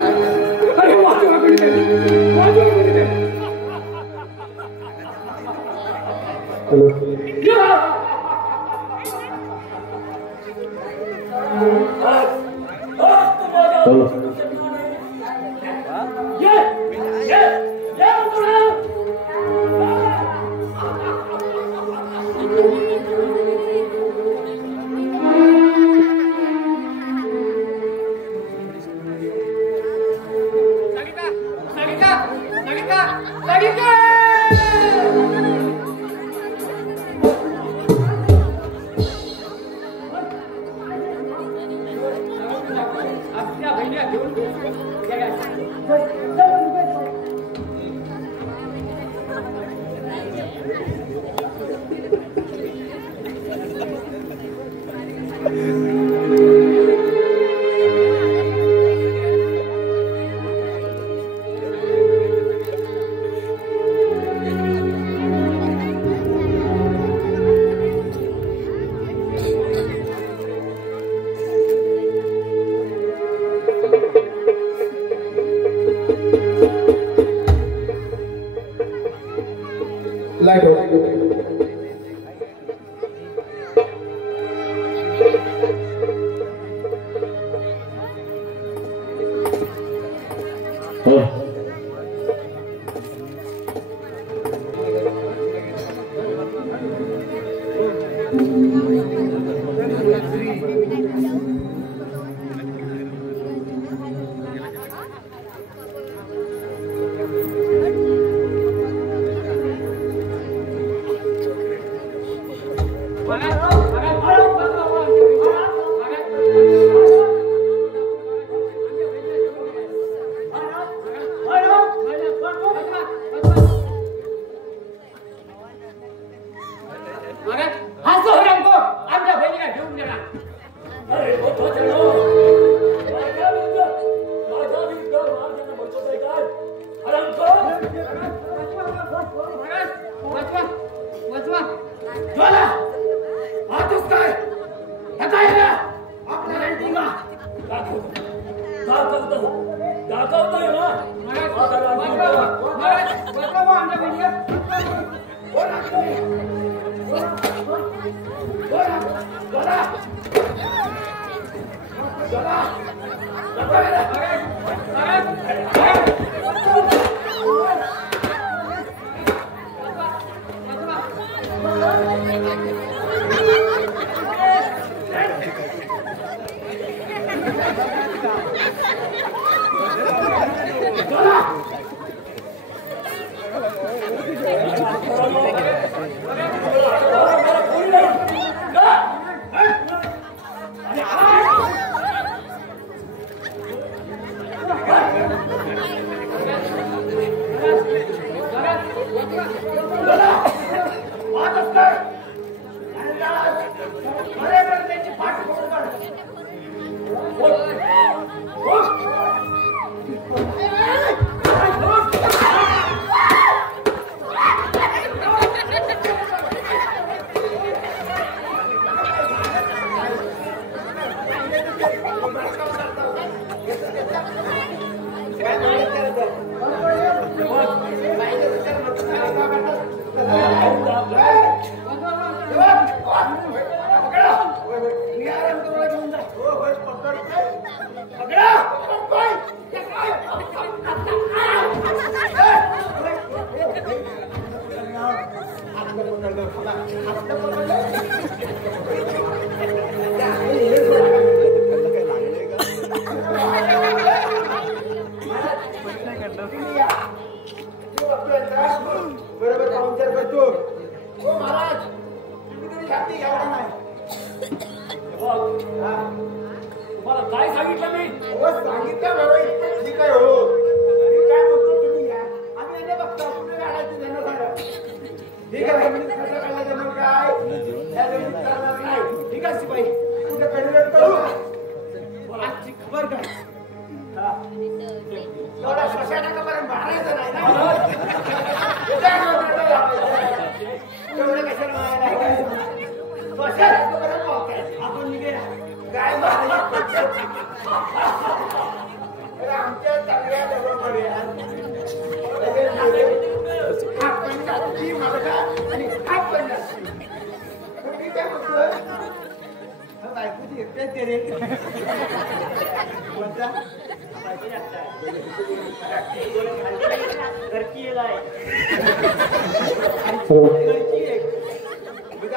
अरे वाजवा कडे काय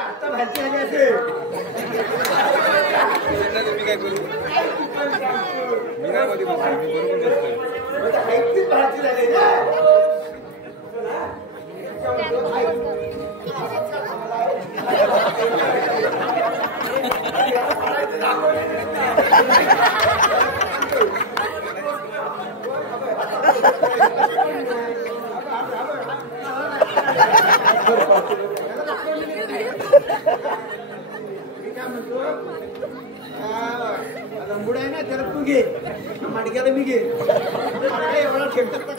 आता भाजी आली असेल मी काय करू मी काय मध्ये बसतो मी बरोबर बसतोय भाजी झाली लंबुड आहे ना त्याला तू घे माडक्याला मी घे एवढा ठेवतात का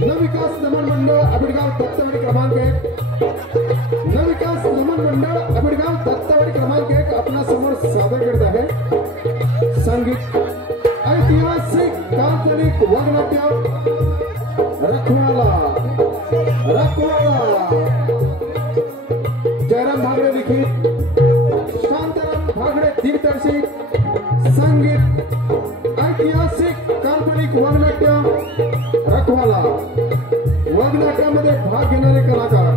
नवविकास नमन मंडळ आबिडगाव दत्तवाडी क्रमांक 1 नवविकास नमन मंडळ आबिडगाव दत्तवाडी क्रमांक 1 आपल्या समोर सादर करत आहे संगीत ऐतिहासिक काल्पनिक वगनाट्य रखवाला जयराम भागडे लिखित शांताराम भागडे दिग्दर्शित संगीत ऐतिहासिक काल्पनिक वगनाट्य रखवाला वगनाट्यामध्ये भाग घेणारे कलाकार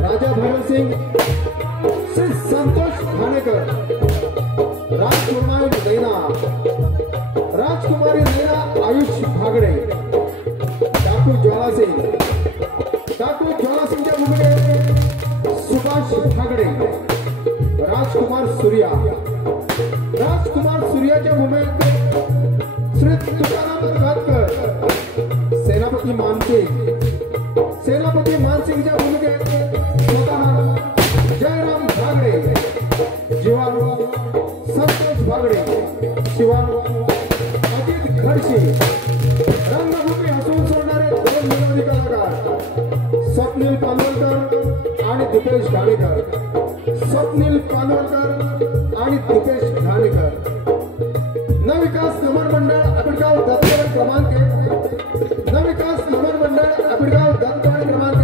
राजा भैरव सिंग श्री संतोष ठाणेकर राजकुमारी नैना आयुष भागडे डाकू ज्वाला सिंगच्या भूमिकेत सुभाष भागडे राजकुमार सूर्याच्या भूमिकेत श्री तुकाराम कातकर सेनापती मानसिंगच्या भूमिकेत स्वतः जयराम भागडे जीवान संतोष भागडे शिवान अजित खडसे रंगभूमी हसून सोडणारे दोन विनोदी कलाकार स्वप्नील पानवलकर आणि दीपेश घाणेकर नवविकास नमन मंडळ आबिडगाव दत्तवाडी क्रमांक 1 नवविकास नमन मंडळ आबिडगाव दत्तवाडी क्रमांक 1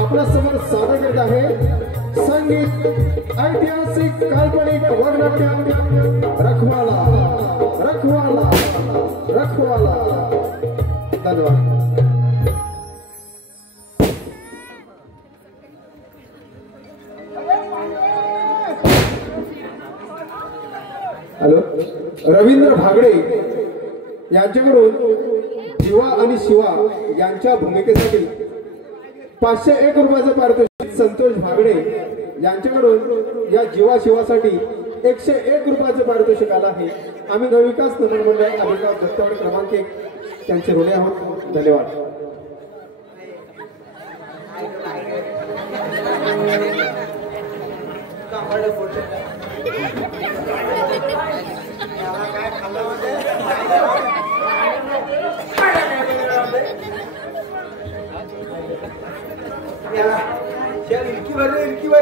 आपल्या समोर सादर करत आहे संगीत ऐतिहासिक काल्पनिक वगनाट्य रखवाला धन्यवाद. हॅलो रवींद्र भागडे यांच्याकडून जीवा आणि शिवा यांच्या भूमिकेसाठी 501 रुपयाचं पारितोषिक संतोष भागडे यांच्याकडून या जीवा शिवासाठी 101 रुपयाचं पारितोषिक आलं आहे. आम्ही नवविकास नमन मंडळ आबिडगाव दत्तवाडी क्रमांक 1 त्यांचे ऋणी आहोत. धन्यवाद.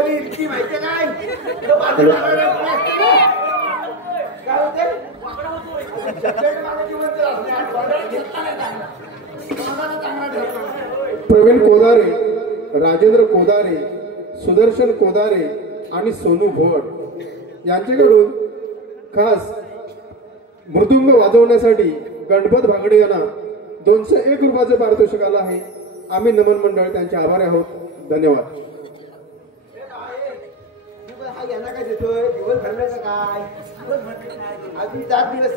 इतकी माहिती काय प्रवीण कोदारे, राजेंद्र कोदारे, सुदर्शन कोदारे आणि सोनू भोड यांच्याकडून खास मृदुंग वाजवण्यासाठी गणपत भागडे यांना 201 रुपयाचं पारितोषिक आलं आहे. आम्ही नमन मंडळ त्यांचे आभारी आहोत. धन्यवाद. यांना काय देतोय दिवस भरण्याचं काय आधी 7 दिवस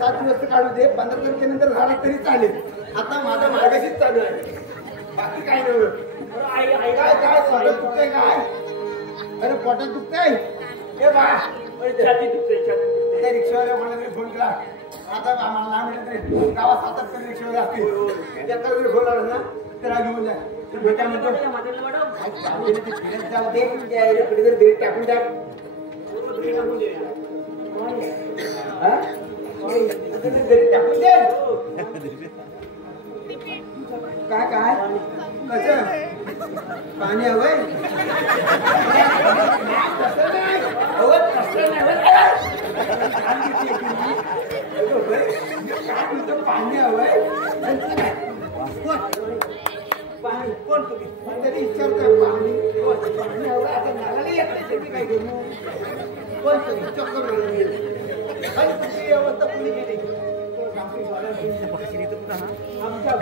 काढू दे 15 तारखेनंतर झालं तरी चालेल. आता माझा मार्गशीच चालू आहे बाकी काय नाही. काय पोटात दुखतंय काय अरे पोटात दुखतंय हे बा छाती दुखते रिक्षावाल्या कोणाला फोन केला आता आम्हाला नाव मिळत नाही गावात 7 रिक्षावाले असतील एका वेळी फोन लावला ना तर घेऊन जा भेटा म्हणतो जाऊ दे टाकून टाक घरी टाकून दे. काय काय कसं पाणी हवंय? तसं नाही काय तुझं पाणी हवंय? पाणी कोण तुम्ही तरी विचारताय पाणी पाणी हवं आता नागाला येत नाही मी काय करू कोण तुम्ही चक्कर आणि तुमची व्यवस्था कुणी केली आमच्या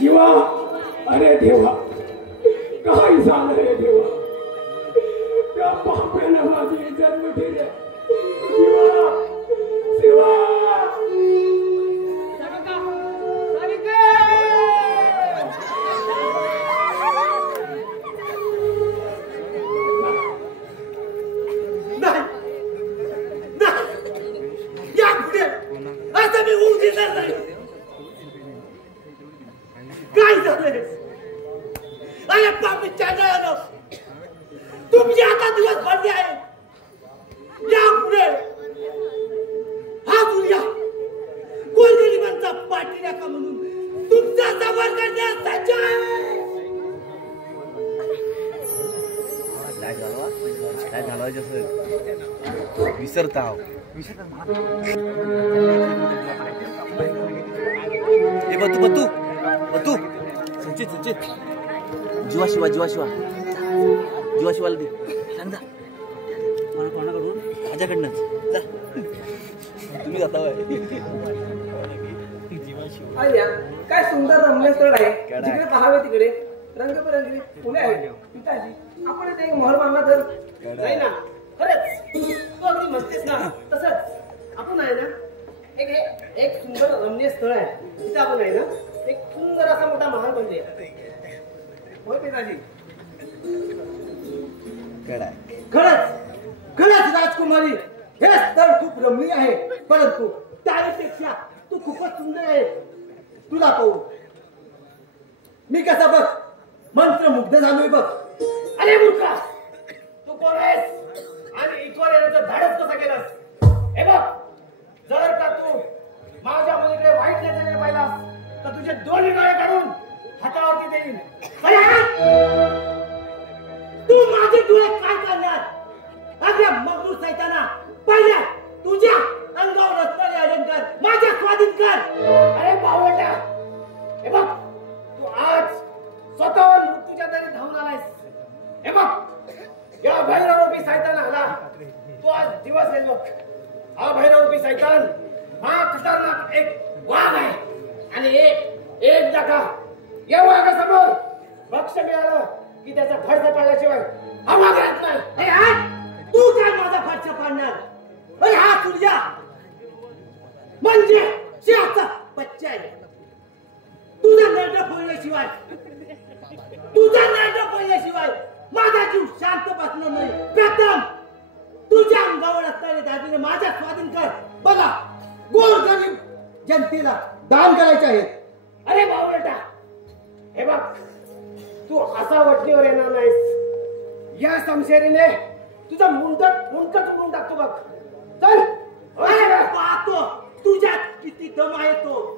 जीवा अरे देवा काय झालं रे देवा त्या पाप्यानं माझी जन्म दिले शिवा शिवा तुमचे आता दिवस भरले आहे यापुढे हा दुनिया गोरगरिबांचा पाठी नका म्हणून तुमचा सवार करण्यास सज्ज आहे. काय घालवायचं सर विसरता बतू बतू संचित जीवा शिवा शिवाला दे सांग जा मला कोणाकडून माझ्याकडनंच जा तुम्ही जाता काय सुंदर रम्य स्थळ आहे जिकडे पाहावे तिकडे रंगबेरंगी फुले आहेत पिताजी आपण इथे एक महल बांधला तर नाही ना खरंच तू अगदी मस्तीस ना तसंच आपण आहे ना एक सुंदर रम्य स्थळ आहे तिथे आपण आहे ना एक सुंदर असा मोठा महाल बनले होय पिताजी खरंच राजकुमारी हे स्थळ खूप रमणीय आहे परंतु त्यापेक्षा तू खूपच सुंदर आहे तुला पाहू मी कसा बघ मंत्रमुग्ध झालोय बघ. अरे मूर्खा तू कोण आहेस आणि इथवर येण्याचं धाडस कसं केलंस? हे बघ जर का तू माझ्या मुलीकडे वाईट नजरेने पाहिलास तर तुझे दोन्ही डोळे काढून हातावरती देईन. तू माझे डोळे काय करणार? अगदी मगरू सैताना पहिल्या तुझ्या अंगावर असणारे अलंकार माझ्या स्वाधीन कर. अरे बावळटा हे बघ तू आज स्वतःवर मृत्यूच्या दारी धावून आलायस. हे बघ या भैरवरूपी सैतान आला तू आज दिवस येईल बघ. हा भैरवरूपी सैतान हा खतरनाक एक वाघ आहे आणि एक जगा या वाघासमोर भक्ष मिळालं की त्याचा खर्च पाडल्याशिवाय हा वाघ राहत नाही. तू काय माझा खर्च पाडणार? अरे हा सूर्या म्हणजे शियाचा बच्चा आहे. तुझा नरड फोडल्याशिवाय माझा जीव शांत बसणार नाही. प्रथम तुझ्या अंगावर असणारे दागिने माझ्या स्वाधीन कर. बघा गोरगरीब जनतेला दान करायचे आहेत. अरे बावळटा हे बघ तू असा वटणीवर येणार नाहीस. या समशेरीने तुझा मुंडक उडून टाकतो बघ. चल पाहतो तुझ्यात किती दम आहे तो.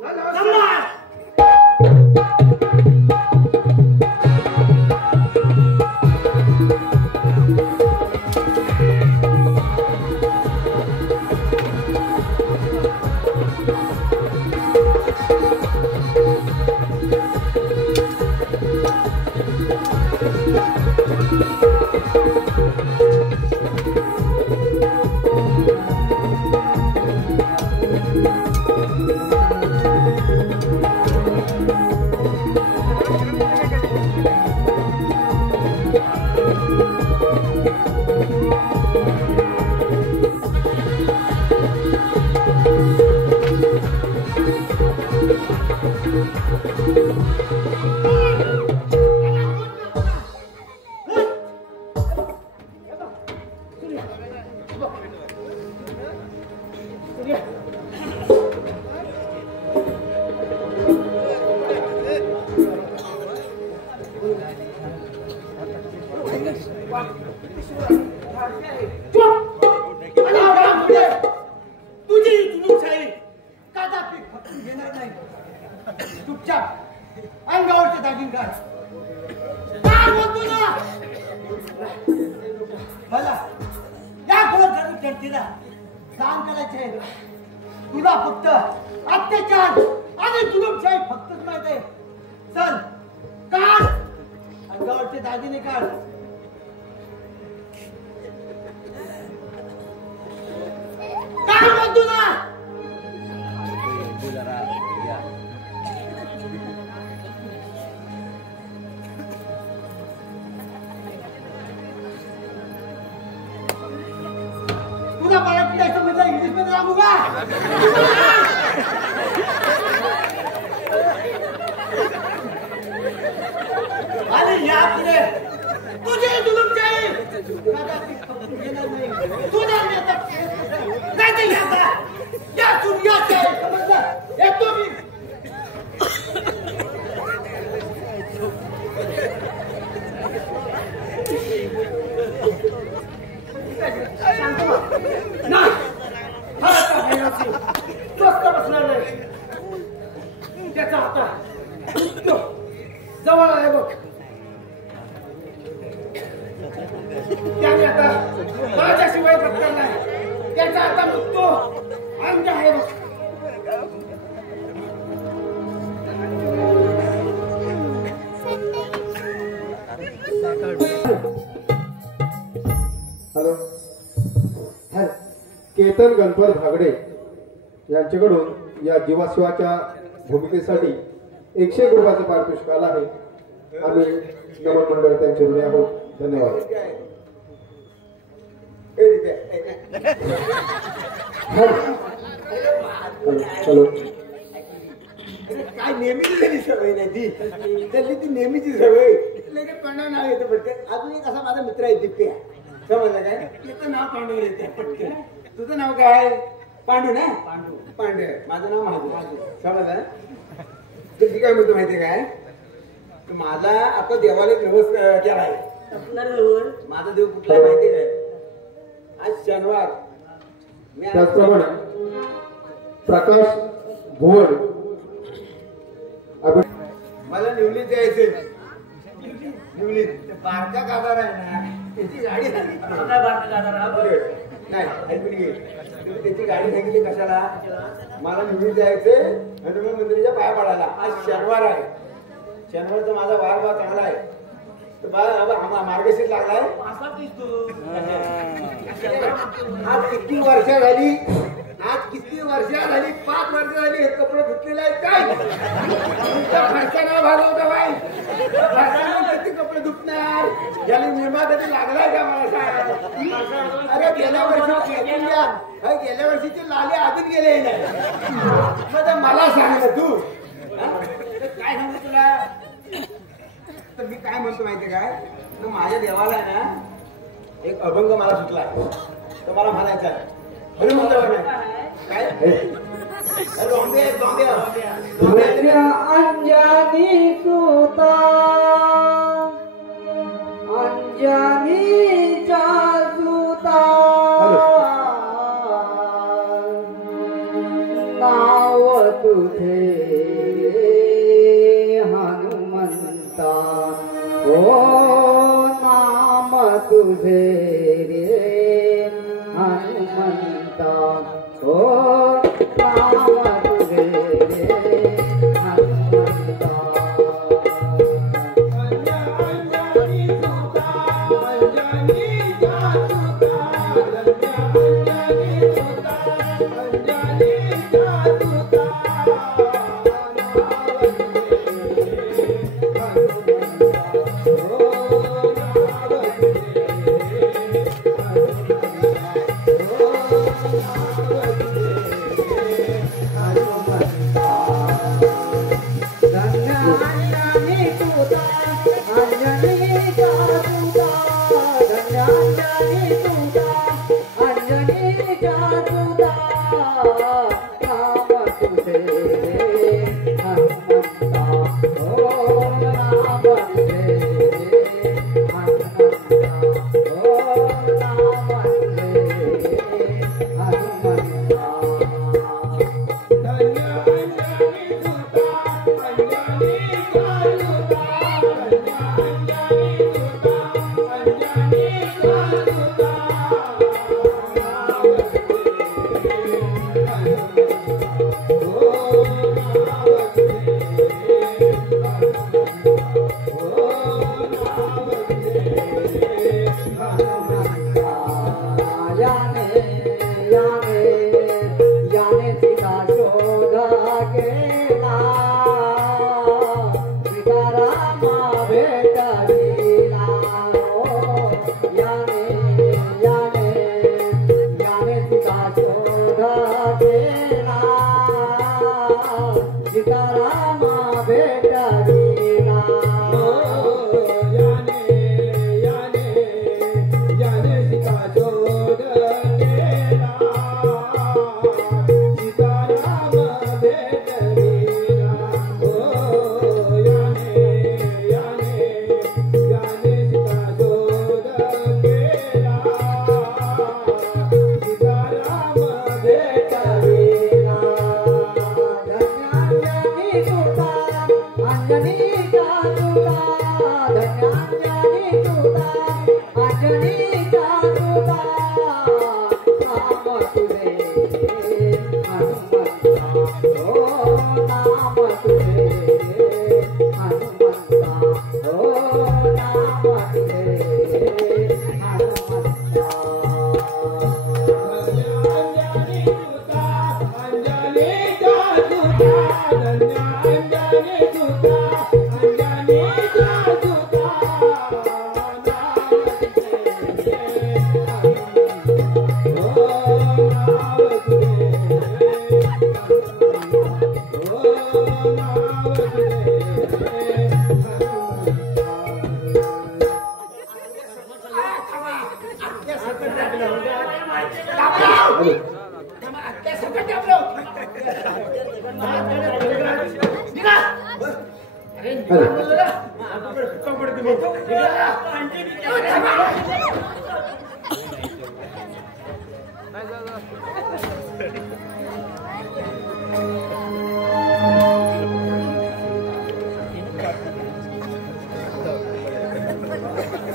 तुला फक्त अत्याचार आणि जुलूमशाही फक्तच माहित आहे. चल काढ अंगावरचे दागिने काढ. काढ म्हणतो ना. तुला मराठी नाही समजलं इंग्लिश मध्ये सांगू का? आणि यापुढे तुझे जुलूमशाही कदाचित खपून घेणार नाही. तुझा नेता नाही ते याचा या दुनियाचा आहे. समजलं? येतो मी. नाही खरंच का भैरवसिंग स्वस्त बसणार नाही. त्याचा आता मृत्यू जवळ आहे बघ. त्याने आता माझ्याशिवाय पत्कर नाही. त्याचा आता मृत्यू अंग आहे बघ. हॅलो केतन गणपत भागडे यांच्याकडून या जीवाशिवाच्या भूमिकेसाठी 101 रुपयाचं पारितोषिक आलं आहे. आम्ही नमन मंडळ त्यांचे ऋणी आहोत. धन्यवाद. हॅलो काय नेहमीची झाली सवय नाही ती. त्यातली ती नेहमीची सवय. लगेच पांडव नाव येतं पटकन. अजून एक असा माझा मित्र आहे दिप्या. समजलं काय? त्याचं नाव पांडव येते पटकन. तुझं नाव काय? पांडू ना? पांडू. माझं नाव महाजू. समजलं? तर ती काय म्हणतो माहितीये काय? माझा आता देवाला नवस केलाय. माझा देव कुठला माहितीये काय? आज शनिवार. त्याचप्रमाणे प्रकाश भुवड मला निवलीत जायचं. निवलीत बारका गादार आहे ना, त्याची गाडी नाही ऐकून घे. तुम्ही त्याची गाडी सांगितली कशाला? मला निवलीत जायचंय हनुमान मंदिराच्या पाया पडायला. आज शनिवार आहे. शनिवारचा माझा वार चांगला आहे. मार्गशीर लागलाय. आज किती वर्ष झाली? आज किती वर्ष झाली? 5 वर्ष झाली हे कपडे धुतलेले आहेत काय? खर्चानं भागवता बाई. खर्चानं किती कपडे धुतणार? ज्याला निंबा कधी लागलाय का मला सांग? अरे गेल्या वर्षी गेल्या वर्षीचे लाले आधीच गेले नाही. मला सांग तू काय सांगू तुला? तर मी काय म्हणतो माहितीये काय? तर माझ्या देवाला आहे ना एक अभंग मला सुचला. तर मला म्हणायचं आहे. अरे म्हणतो काय? अंजनी सुता अंजनी जासूता नाव तुझे हनुमंता. ओ नाम तुझे रे हनुमंता. ओ नाम तुझे रे हनुमंता. सीतारामा भेटविला याने याने याने सीता शोध केला सीताराम भेटविला याने याने याने सीता शोध केला सीताराम भेटविला अंजनी जादूला धन्यांजनी तुला अंजनी जादूला नाम तुझे हनुमंता ओ नाम तुझे हनुमंता ओ नाम तुझे हनुमंता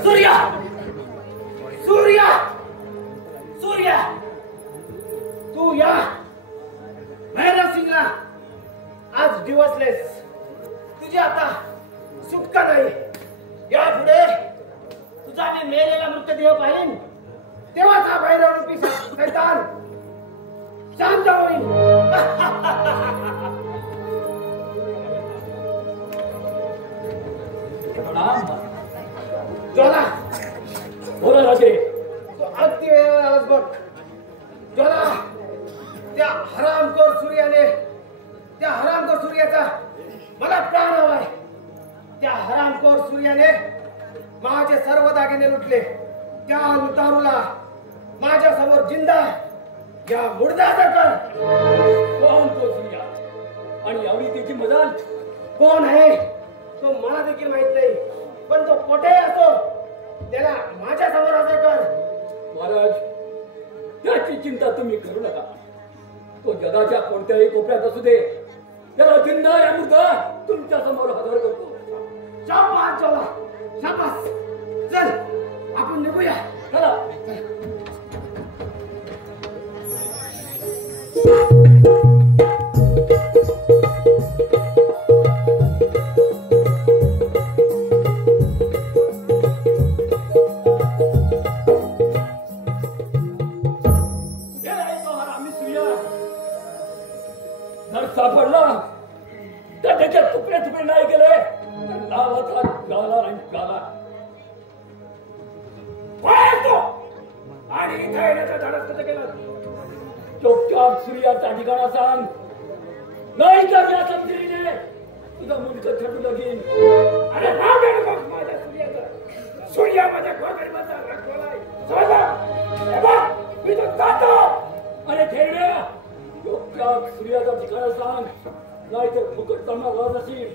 सूर्या सूर्या सूर्या तू या भैरव सिंगला आज दिवसलेस तुझी आता सुटका नाही यापुढे तुझा मी मेलेला मृतदेह पाहिन तेव्हाच हा भैरव रूपी शैतान शांत होईल ज्वाला बोला राजे तो अगदी वेळेवर आलास बघ ज्वाला त्या हरामखोर सूर्याचा मला प्राण हवाय त्या हरामखोर सूर्याने माझे सर्व दागिने लुटले त्या लुटारूला माझ्या समोर जिंदा या मुर्दाचा कर कोण तो सूर्या आणि यावेळी त्याची मदाल कोण आहे तो मला देखील माहित नाही पण तो कोठे असो त्याला माझ्या समोर हजर कर महाराज त्याची चिंता तुम्ही करू नका तो जगाच्या कोणत्याही कोपऱ्यात असू दे त्याला जिंदा या मुद्दा तुमच्या समोर हजर करतो शाबास ज्वाला शाबास चल आपण निघूया चला सापडला तर त्याचे तुकडे तुकडे नाही गेले नावाचा गाला आणि गाला आणि इथे येण्याचं धाडस कसं केलं चोपचाप सूर्याचा ठिकाणा सांग नाही तर या समजिरीने तुझं मुलगा छटू लागेल अरे नाव देऊ नको माझ्या सूर्याचं सूर्या माझ्या गोगरीबाचा रखवालाय मी तो जातो अरे ठेवण्या चोपचाप सूर्याचा ठिकाणा सांग नाही तर फुकट चालणार राहत असेल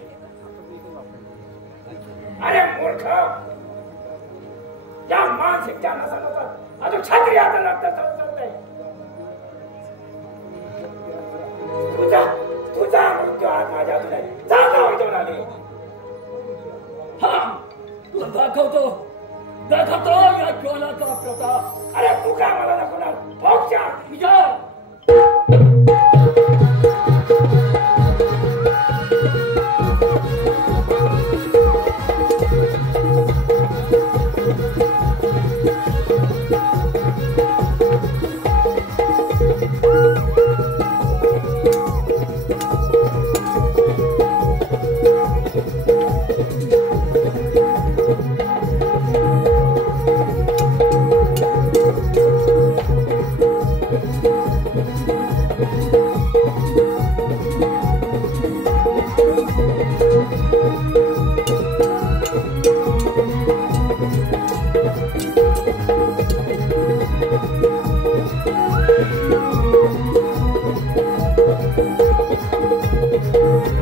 अरे मूर्ख या मानसिकता नसा नसतात अजून छात्री आता लागतात तुझा मृत्यू आज माझ्या हातून आहे जाऊन आली हा तुला दाखवतो या ज्वालाचा प्रताप अरे तू काय मला दाखवणार मोक्षा विचार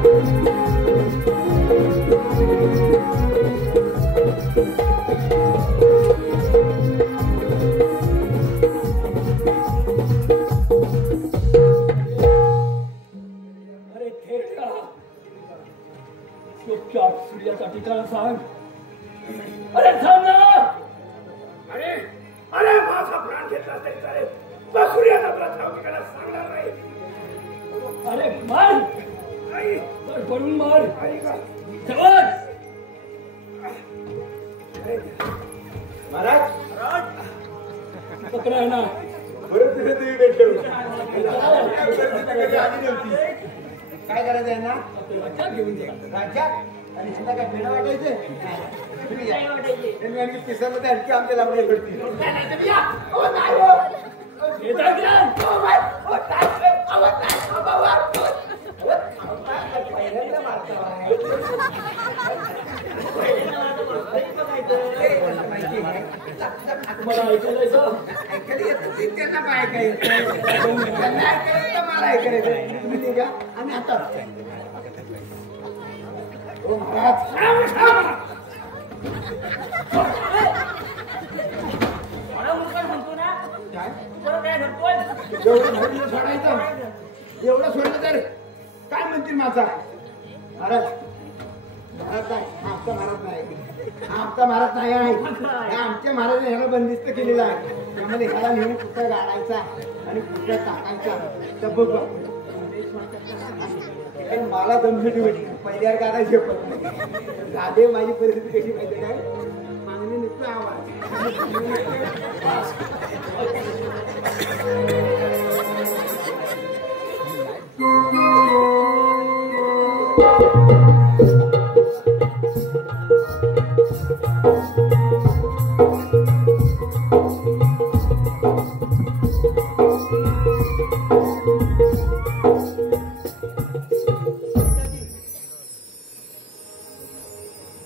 अरे थेरडा चुपचाप सूर्याचा ठिकाण सांग. अरे थांब ना. अरे अरे माझा प्राण घेतला तरी चालेल, पण सूर्याचा प्रताप ठिकाणा सांगणार नाही. अरे मार. आई पडून मार. आई का जवान. महाराज पकडा ना. बरं तुझं तुम्ही भेटलो काय करायचं आहे ना घेऊन जा. राज्यात आणि चिंता काय पेढा वाटायचे आणि पिसामध्ये आणखी आमच्या लांबडे पडतील येतात का? तुम्हाला ऐकायला येतं? ऐकायला येतं ते त्यांना काय ऐकायचं त्यांना ऐकायला तर मला ऐकायचं तुम्ही निघा आणि आता ओ महाराज एवढं सोडलं सोडायचं एवढं सोडलं तर काय म्हणतील माझा महाराज महाराज नाही आमचा महाराज नाही आमचा महाराज नाही आहे आमच्या महाराजांनी ह्याला बंदिस्त केलेला आहे त्यामध्ये ह्याला नेऊन कुठं गाडायचा आणि कुठं टाकायचा तर बघ मला दमछटी भेटली पहिल्यावर गाडायचे पण झाले माझी परिस्थिती कशी माहिती काय मागणी निघतो आवाज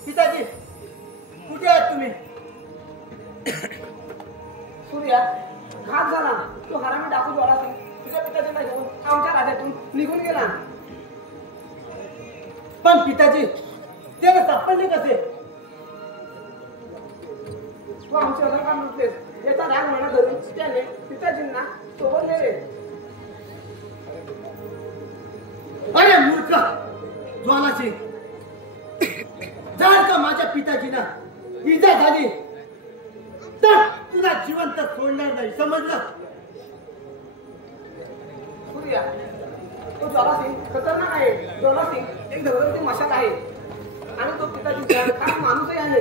पिताजी कुठे आहात तुम्ही सूर्या घात झाला. तो हरामी डाकू द्वारा तुझ्या पिताजीला घेऊन आमच्या राज्यातून निघून गेला. पण पिताजी त्याला सापडले कसे तू आमचे अलंकार लुटलेस याचा राग म्हणा धरून त्याने पिताजींना सोबत नेले. अरे मूर्ख ज्वालाची जर का माझ्या पिताजीना इजा झाली तर तुला जिवंत सोडणार नाही समजलं. सूर्या तो ज्वालासिंग खतरनाक आहे. ज्वालासिंग एक धगधगती मशाल आहे आणि तो पिताजीचा काय माणूसही आहे.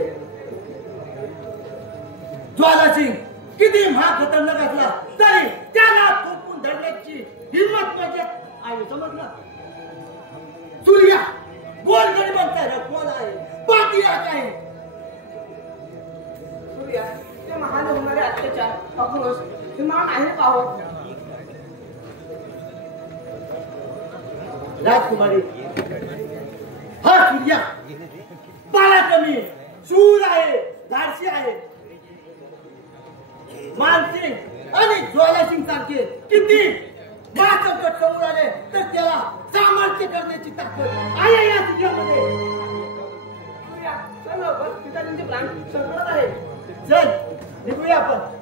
ज्वालासिंग किती महाग खतरनाक असला तरी त्याला थोपवून धरण्याची हिंमत माझ्या आहे समजलं. सूर्या गोल गणिबांचा रखवाला आहे पाठीराख आहे. सूर्या ते महान होणारे अत्याचार अक्रोश हे मला नाही पाहत. राजकुमारी हा सूर्या पराक्रमी शूर आहे धाडसी आहे. मानसिंग आणि ज्वालासिंग सारखे किती महासंकट समोर आले तर त्याला सामर्थ्य करण्याची ताकद आहे या सूर्यामध्ये. सूर्या चल लवकर पिताजींचे प्राण संकटात आहे. चल निघूया आपण.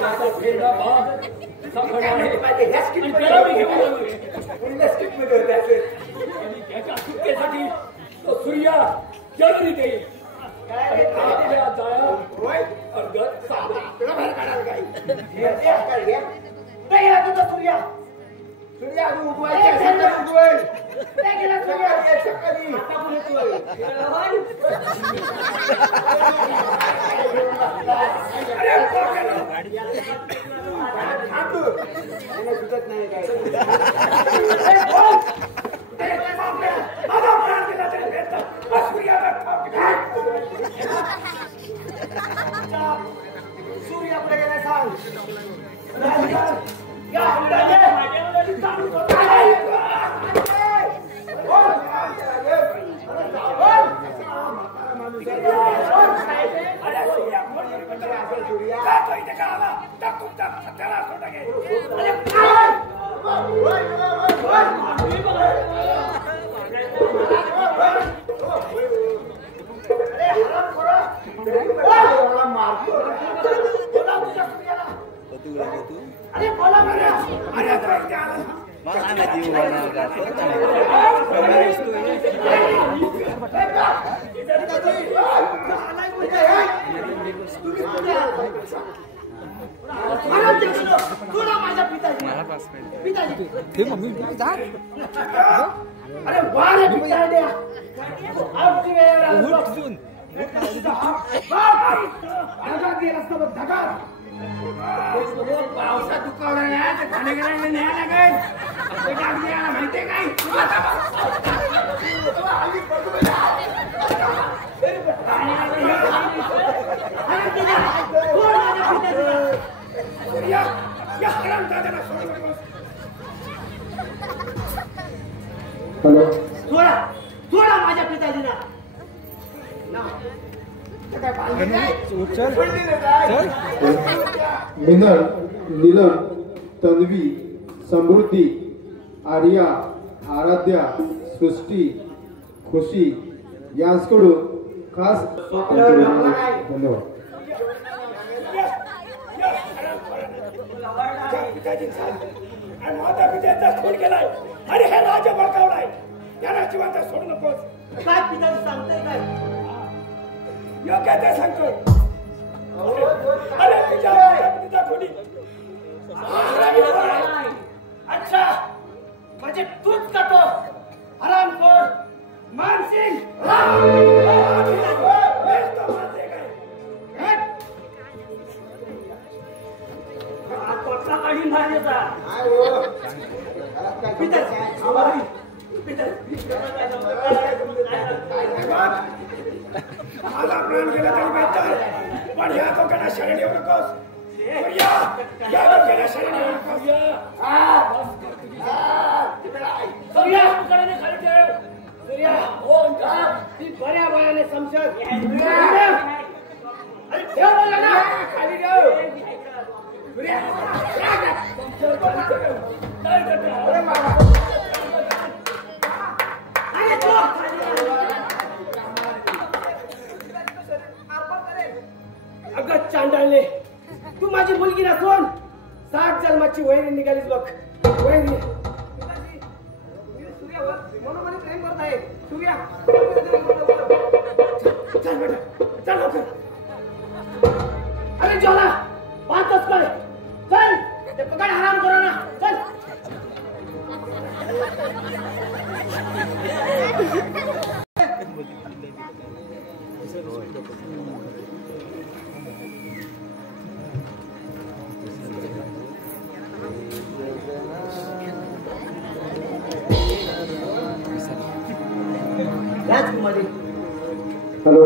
त्याचा फेरडा भाग साखर आहे. आणि त्याला मी घेऊन आलोय. आणि त्याच्या सुटकेसाठी तो सूर्या जळून देईल. आणि आपल्या जाळ्यात अर्गत सापडेल. नाही आता तो सूर्या नाही गेला सूर्या. आता पण येतोय. सुटत नाही काय सूर्या पुढे गेला सांग. अरे बोला माझ्या पिताजी अरे वारे पिताड्या पावसात दुखावला नाही खाणे गेला न्यायला काय माहितीये काय हॅलो थोडा माझ्या पिताजीना मिनल, नीलम, तन्वी, समृद्धी, आर्या, आराध्या, सृष्टी, खुशी यांकडून खास धन्यवाद. माता पित्याचा खून केलाय आणि हे राज्य बळकावलाय. त्याला जिवंत सोडू नकोस. काय पिताजी सांगताय काय योग्य ते सांगतोय. अरे तुझ्या माता खोडी. अच्छा म्हणजे तूच का तो हरामखोर मानसिंग काढून मारण्याचा माझा प्राण गेला तरी बेहतर. पण या दोघांना शरण येऊ नकोस. या दोघांना शरण येऊ नकोस. सूर्या कडे खाली ठेव. सूर्या हो ती बऱ्या बऱ्याने समजत. अरे ठेव बोला ना खाली ठेव. सूर्या अगं चांडाळले तू माझी मुलगी ना कोण 60 जन्माची वैरी निघालीस बघ. वैरी सूर्यावर मनोमनी प्रेम करत आहे. सूर्या चल बेटा चल लवकर. अरे ज्वाला पाहतोस काय चल ते पकड आराम करो ना चल. Hello,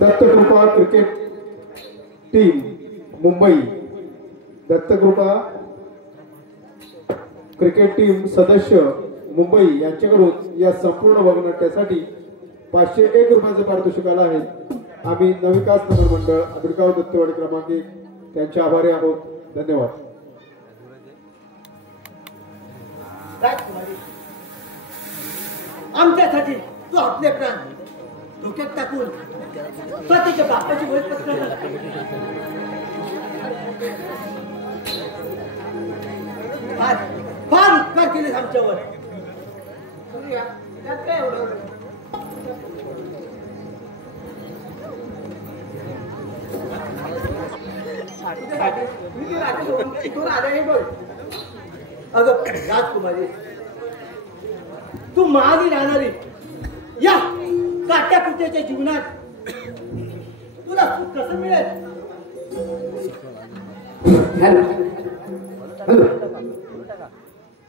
Dattakrupa cricket team Mumbai, Dattakrupa cricket team सदस्य मुंबई यांच्याकडून या संपूर्ण वगनाट्यासाठी 501 रुपयाचं पारितोषिक आलं आहे. आम्ही नवविकास नगर मंडळ आंबेडकर दत्तवाडी क्रमांक 1 त्यांचे आभारी आहोत. धन्यवाद. आमच्यासाठी तू आपले प्राण डोक्यात टाकून स्वतःच्या बापाची वय पत्करलं. फार उपकार केले आमच्यावर. त्यात काय एवढं? अगं राजकुमारी, तू महागी राहणारी या काट्या कुट्याच्या जीवनात तुला सुख कसं मिळेल?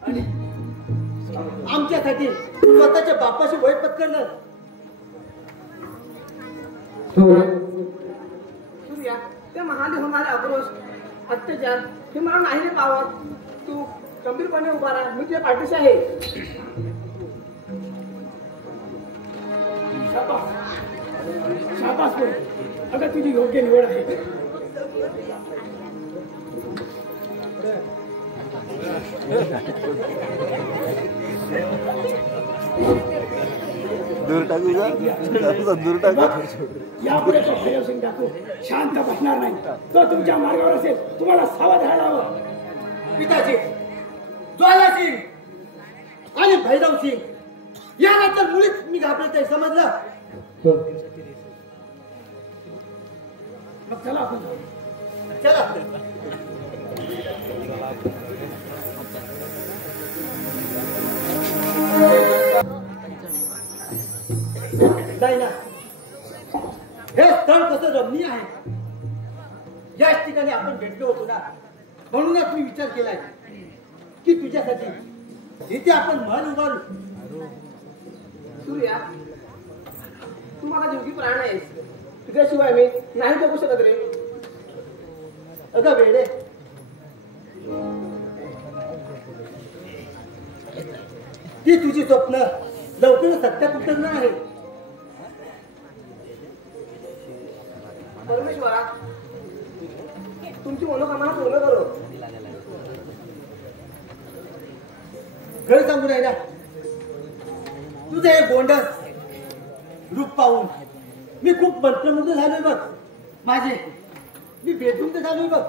आणि आमच्यासाठी स्वतःच्या बापाशी वय पत्करलं. सूर्या, त्या महाली होणारे आक्रोश अत्याचार हे मला नाही रे पावत. तू गंभीरपणे उभा राहा, मी तुझ्या पाठीशी आहे. शाबास बोल. अगं तुझी योग्य निवड आहे. दूर टाकू दूर टाकू. यापुढे तो भैरवसिंग टाकू शांत बसणार नाही. तो तुमच्या मार्गावर असेल, तुम्हाला सावध राहायला हवं. पिताजी, ज्वाला सिंग आणि भैरव सिंग यानंतर मुळीच मी घाबरत आहे, समजलं? मग चला आपण जाऊ. चला. नाही ना, हे स्थळ कसं रमणीय आहे. याच ठिकाणी आपण भेटलो होतो ना, म्हणूनच मी विचार केलाय की तुझ्यासाठी इथे आपण मन उभारू. सूर्या, तू मला जीवकी प्राण आहेस. तुझ्याशिवाय मी नाही जगू शकत रे. अगं वेडे, ती तुझी स्वप्न लवकरच सत्यात उतरणार आहे. परमेश्वरा, तुमची मनोकामना पूर्ण करो. खरं सांगू राहिला, तुझं हे गोंडस रूप पाहून मी खूप मंत्रमुग्ध झालोय बघ. मी बेधुंद झालोय बघ.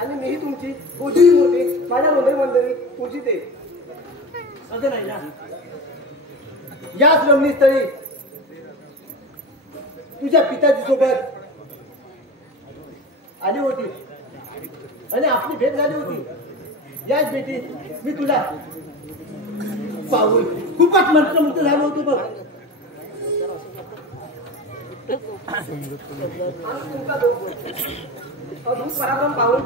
आणि मीही तुमची मोठी मोठी माझ्या हृदय मंदिरी पूजिते. असं नाही ना, याच रमणी स्थळी तुझ्या पिताजी सोबत आली होती आणि आपली भेट झाली होती. याच भेटीत मी तुला पाहून खूपच मंत्रमुग्ध झालो होतो बघ. अद्भुत पराक्रम पाहून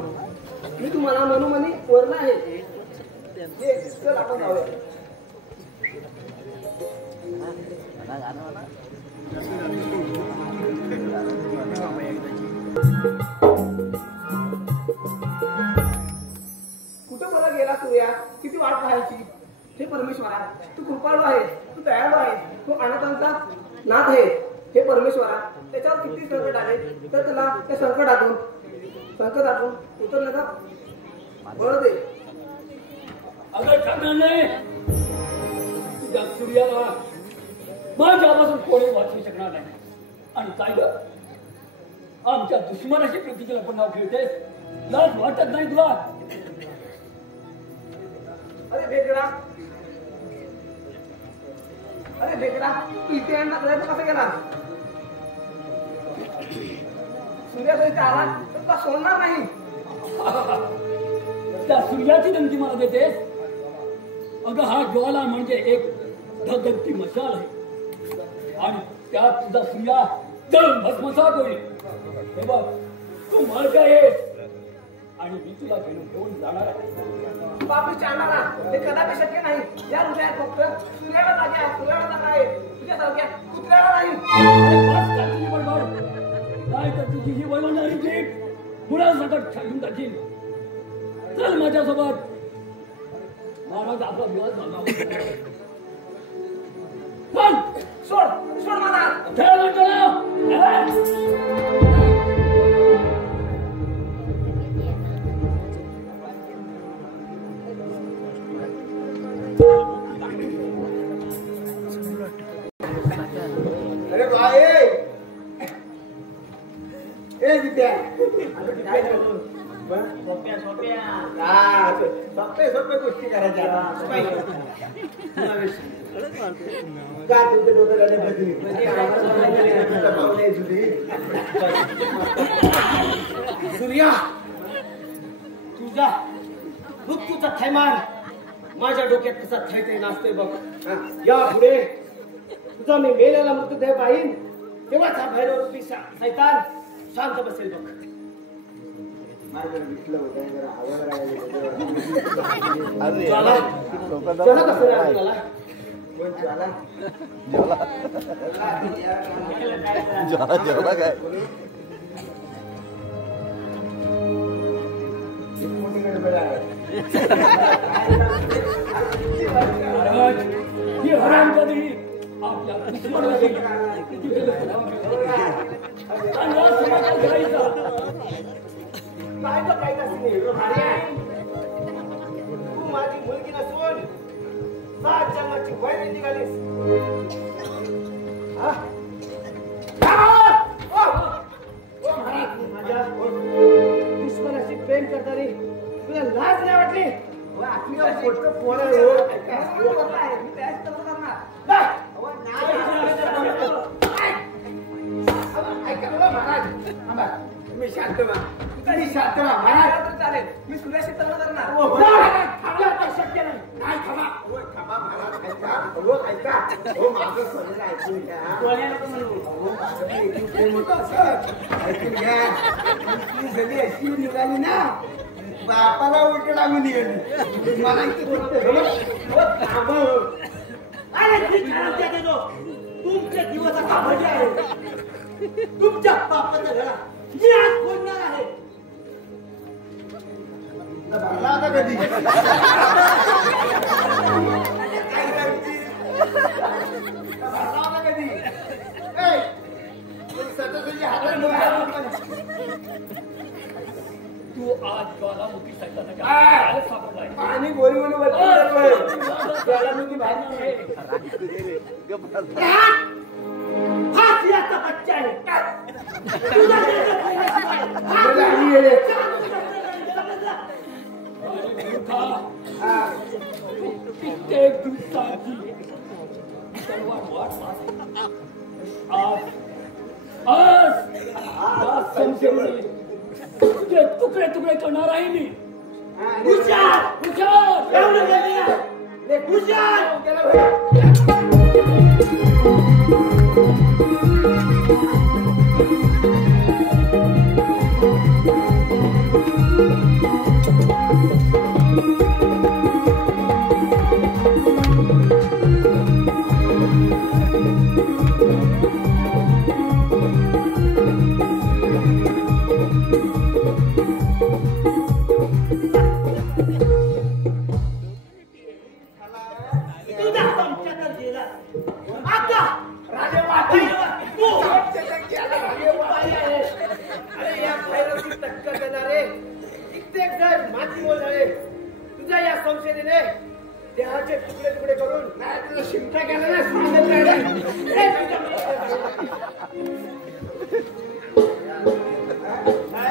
मी तुम्हाला मनोमनी वरला आहे. चल आपण जाऊया. कुठं मला गेला सूर्या? किती वाट पाहायची? हे परमेश्वरा, तू कृपाळू आहे, तू दयाळू आहे, तू अनाथांचा नाथ आहे. हे परमेश्वरा, त्याच्यावर किती संकट आले तर तुला त्या संकटातून उतरण्याचा बळ दे. अगं ठाण्याने तुझ्या सूर्याला माझ्यापासून कोणी वाचवू शकणार नाही. आणि काय ग, आमच्या दुश्मनाशी प्रतीकेला पण नाव ठेवतेस? लाज वाटत नाही तुला? अरे भेकडा, तू इथे आणला प्रयत्न कसा केला? सूर्यासहित आला तर तुला सोडणार नाही. त्या सूर्याची धमकी मला देतेस? अगं हा ज्वाला म्हणजे एक धगधगती मशाल आहे आणि त्यात तुझा सूर्या जळून भस्मसात होईल. हे बघ, तू मार्ग आहेस आणि मी तुला घेऊन जाणार आहे. बापू चालणारा हे कदापि शक्य नाही. या हृदयात फक्त सूर्याला जागा आहे. तुझ्यासारख्या कुत्र्याला नाही. अरे बस कर तुझी बडबड. नाही तर तुझी ही वळवणारी जीभ मुळासकट छाडून टाकील. चल माझ्यासोबत. महाराज आपला विवाद झाला. सोड मला. खेळ म्हणतो. विद्या काय करतो? सोप्या गोष्टी करायच्या का तुमच्या डोक्याला सूर्या तुझा मृत्यूचा थैमान माझ्या डोक्यात कसा थैथे नाचतोय बघ. यापुढे तुझा मी मेलेला मृतदेह पाहिन तेव्हाच हा भैरव रूपी सैतान शांत बसेल बघ. ही हराम कधी आपल्या दुश्मनाला काय तू माझी मुलगी नसून 7 जन्माची वैरी निघालीस. माझ्या दुश्मनाशी प्रेम करताना तुला लाज नाही वाटली? मी शांत महाराज चालेल मी सूर्याशी तळ करणार. शक्य नाही. निघाली ना बापाला उलट आम्ही निघाली मला तुमच्या दिवसाचा मजा आहे. तुमच्या बापाचा घरा मी आज फोडणार आहे. भरला होता कधी तू आज ज्वालामुखी सैतानाच्या सापडलाय. पाणी गोरी ज्वालामुखी भाजी हा सिंहाचा बच्चा आहे. कित्येक दिवसांची तलवार वाट आज संशयी तुझे तुकडे तुकडे करणार आहे मी. हुशार हुशार एवढं झालं. हुशार तुझ्या या संशयने देहाचे तुकडे तुकडे करून नाही तुझा शिमटा केला ना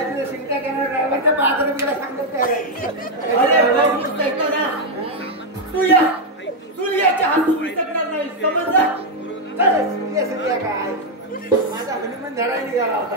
तुझा शिमटा केला ड्रायव्हरच्या 5 रुपयाला सांगत ना तू या सूर्याच्या हातून विसरणार नाही समजला. सूर्य काय माझा हनुमान धडा निघाला होता.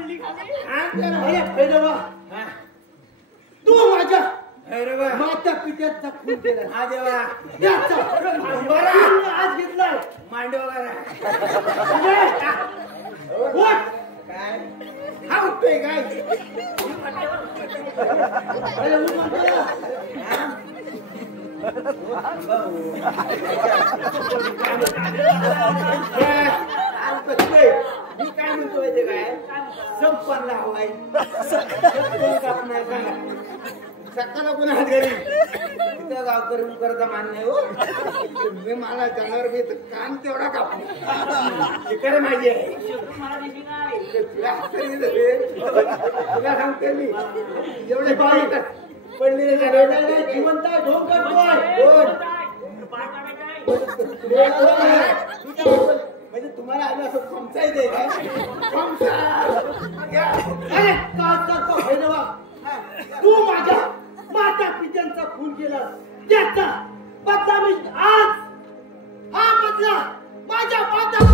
पडली खाली. अरे भैरवा, तू माझ्या माता पित्याचा खून केला. हा देवा त्याचा आज घेतलाय मांडव काय हा उठतोय काय अरे उठ म्हणतो. मी काय म्हणतोय ते काय संपन्न हवाय सकाळला कोण हात घरी तिथं गावकरी करता मान्य हो. मी मला जाणार मी तर कान तेवढा कापू कर माझी आहे. तुला सांगते मी एवढे पडलेले जिवंत ढोंग करतोय. म्हणजे तुम्हाला आलं असं फमसायचंय काय अरे का तू माझ्या माता पित्यांचा खून केला त्याचा बदला मी आज हा बदला माझ्या माता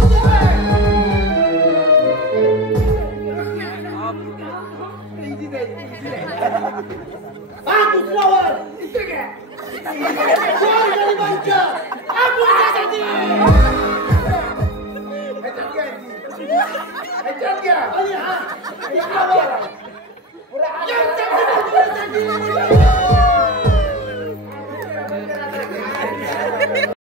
हा दुसऱ्यावर गरिबांच्या आणि हा